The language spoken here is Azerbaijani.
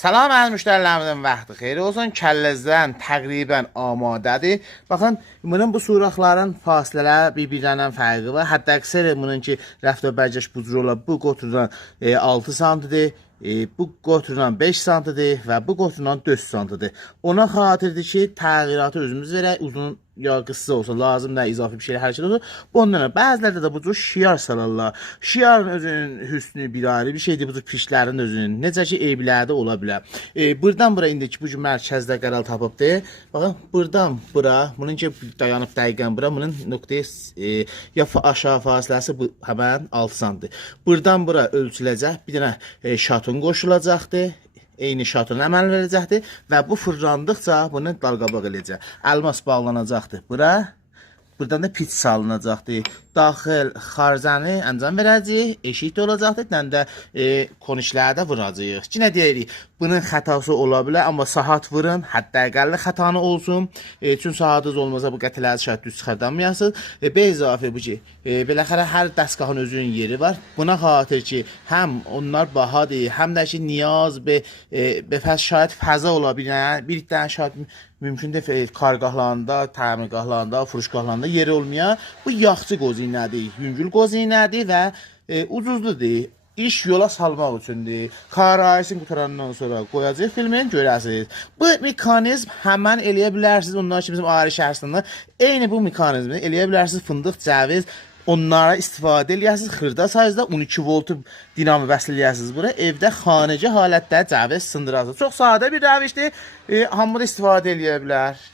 Salam əziz müştərilərimizin vaxtı xeyir olsun. Kəlləzdən təqribən amadədir. Baxın, bunun bu suraxların fasilələri bir-birlərindən fərqi var. Hətta əksər bunun ki, rəfdə bərcəş bucur ola bu qoturdan 6 santidir. Bu qoturdan 5 santidir və bu qoturdan 4 santidir. Ona xatirdir ki, təğyiratı özümüz verək, uzun ya qısa olsa, lazım da izafi bir şeylə hərəkət olur. Bundan bəzilərdə də bu cür şiar salırlar. Şiarın özünün hüsnü bir ayrı bir şeydir, bu cür pişlərin özünün. Necə ki, eybləri də ola bilər. Buradan bura indiki bu cür mərkəzdə qərar tapıbdır. Baxın, buradan bura, bunun ki, dayanıb dəqiqən bura, bunun nöqtəyə ya aşağı fasiləsi bu həmən 6 santidir. Buradan bura ölçüləcək, bir dənə şaton qoşulacaqdır. Eyni şatına əməl verəcəkdir və bu fırlandıqca bunu dalqabaq eləyəcək. Əlmas bağlanacaqdır bura. Buradan da pit salınacaqdır. Daxil xarcəni əncam verəcəyik. Eşik də olacaqdır. Dən də konişlərdə vuracağıq. Ki, nə deyirik? Bunun xətası ola bilər, amma saat vurun. Hətta əqəlli xətanı olsun. Çünki saatınız olmasa bu qətiləri şəhət düz çıxardamayasınız. Bezafə bu ki, beləxərə hər dəstgahın özünün yeri var. Buna xatir ki, həm onlar bahadır, həm də ki, niyaz bəfəs şayət fəza ola bilər. Bir dənə şayət mümkündür kargahlarında, təmirgahlarında, furuşgahlarında yeri olmayan bu yaxçı qozinədir, yüngül qozinədir və ucuzludur. İş yola salmaq üçündür. Karayisini qutarandan sonra qoyacaq filmin görəsiniz. Bu mekanizm həmən eləyə bilərsiniz. Onlar ki, bizim ayrı şəhərsində eyni bu mekanizmi eləyə bilərsiniz. Fındıq, cəviz, onlara istifadə eləyəsiniz. Xırda sayızda 12 voltu dinamo vəsl eləyəsiniz bura. Evdə xanəcə halətdə cəviz sındırasınız. Çox sadə bir rəvişdir. Hamı da istifadə eləyə bilər.